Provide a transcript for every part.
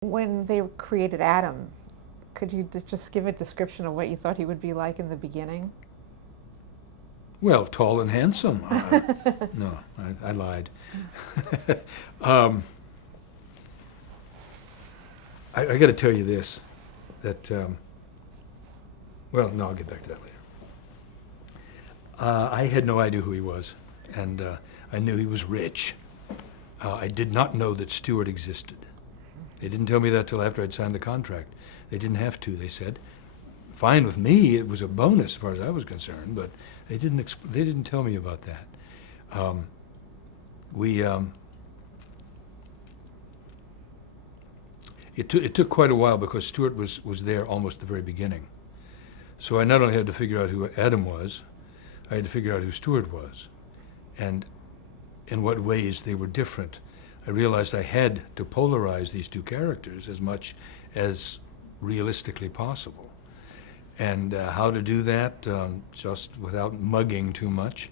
When they created Adam, could you just give a description of what you thought he would be like in the beginning? Well, tall and handsome. No, I lied. um, I got to tell you this, that, well, no, I'll get back to that later. I had no idea who he was, and I knew he was rich. I did not know that Stuart existed. They didn't tell me that till after I'd signed the contract. They didn't have to, they said. Fine with me, it was a bonus as far as I was concerned, but they didn't tell me about that. It took quite a while because Stuart was there almost at the very beginning. So I not only had to figure out who Adam was, I had to figure out who Stuart was, and in what ways they were different. I realized I had to polarize these two characters as much as realistically possible. And how to do that, just without mugging too much,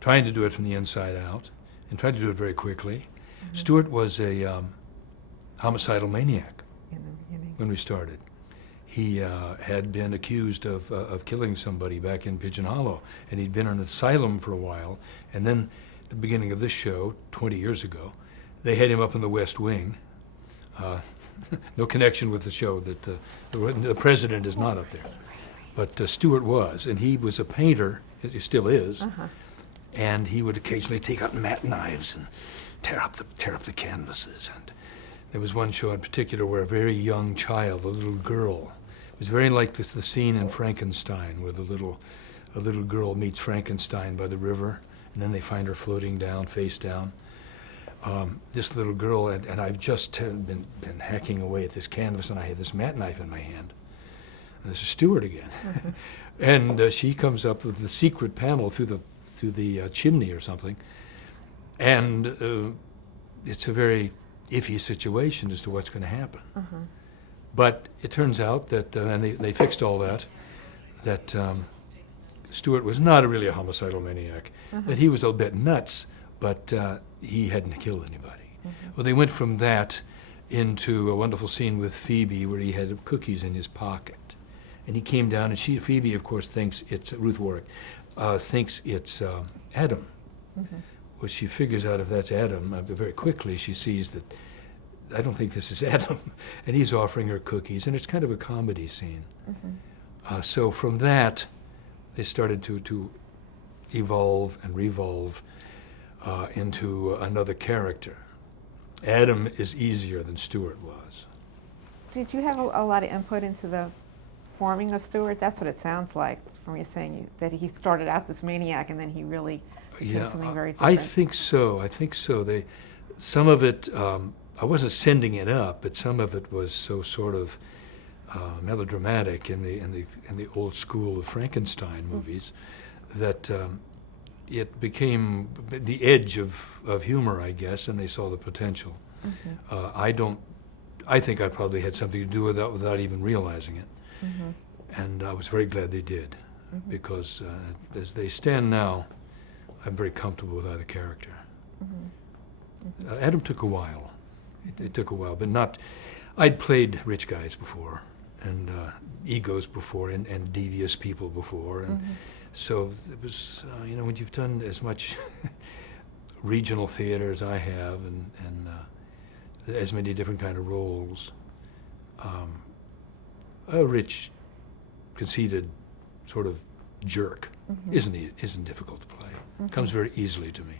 trying to do it from the inside out, and trying to do it very quickly. Mm-hmm. Stuart was a homicidal maniac in the beginning when we started. He had been accused of killing somebody back in Pigeon Hollow, and he'd been in an asylum for a while. And then at the beginning of this show, 20 years ago, they had him up in the West Wing. No connection with the show, that the president is not up there. But Stuart was, and he was a painter, he still is, and he would occasionally take out mat knives and tear up the canvases. And there was one show in particular where a very young child, a little girl, it was very like the scene in Frankenstein where a little girl meets Frankenstein by the river, and then they find her floating down, face down. This little girl, and I've just been hacking away at this canvas, and I have this mat knife in my hand. And this is Stuart again. And she comes up with the secret panel through the chimney or something, and it's a very iffy situation as to what's going to happen. But it turns out that, and they fixed all that, that Stuart was not really a homicidal maniac, that he was a bit nuts, but he hadn't killed anybody. Well, they went from that into a wonderful scene with Phoebe where he had cookies in his pocket. And he came down, and Phoebe, of course, thinks it's, Ruth Warwick, thinks it's Adam. Well, she figures out if that's Adam, very quickly she sees that, I don't think this is Adam. And he's offering her cookies, and it's kind of a comedy scene. So from that, they started to evolve and revolve into another character. Adam is easier than Stuart was. Did you have a lot of input into the forming of Stuart? That's what it sounds like from you saying that he started out this maniac and then he really became something very different. I think so. Some of it, I wasn't sending it up, but some of it was so sort of melodramatic in the old school of Frankenstein movies that it became the edge of humor, I guess, and they saw the potential. I think I probably had something to do with that without even realizing it. And I was very glad they did, because as they stand now, I'm very comfortable with either character. Adam took a while. It took a while, but not. I'd played rich guys before, and egos before, and devious people before, and so it was, when you've done as much regional theater as I have, and as many different kind of roles, a rich, conceited sort of jerk isn't difficult to play. Comes very easily to me.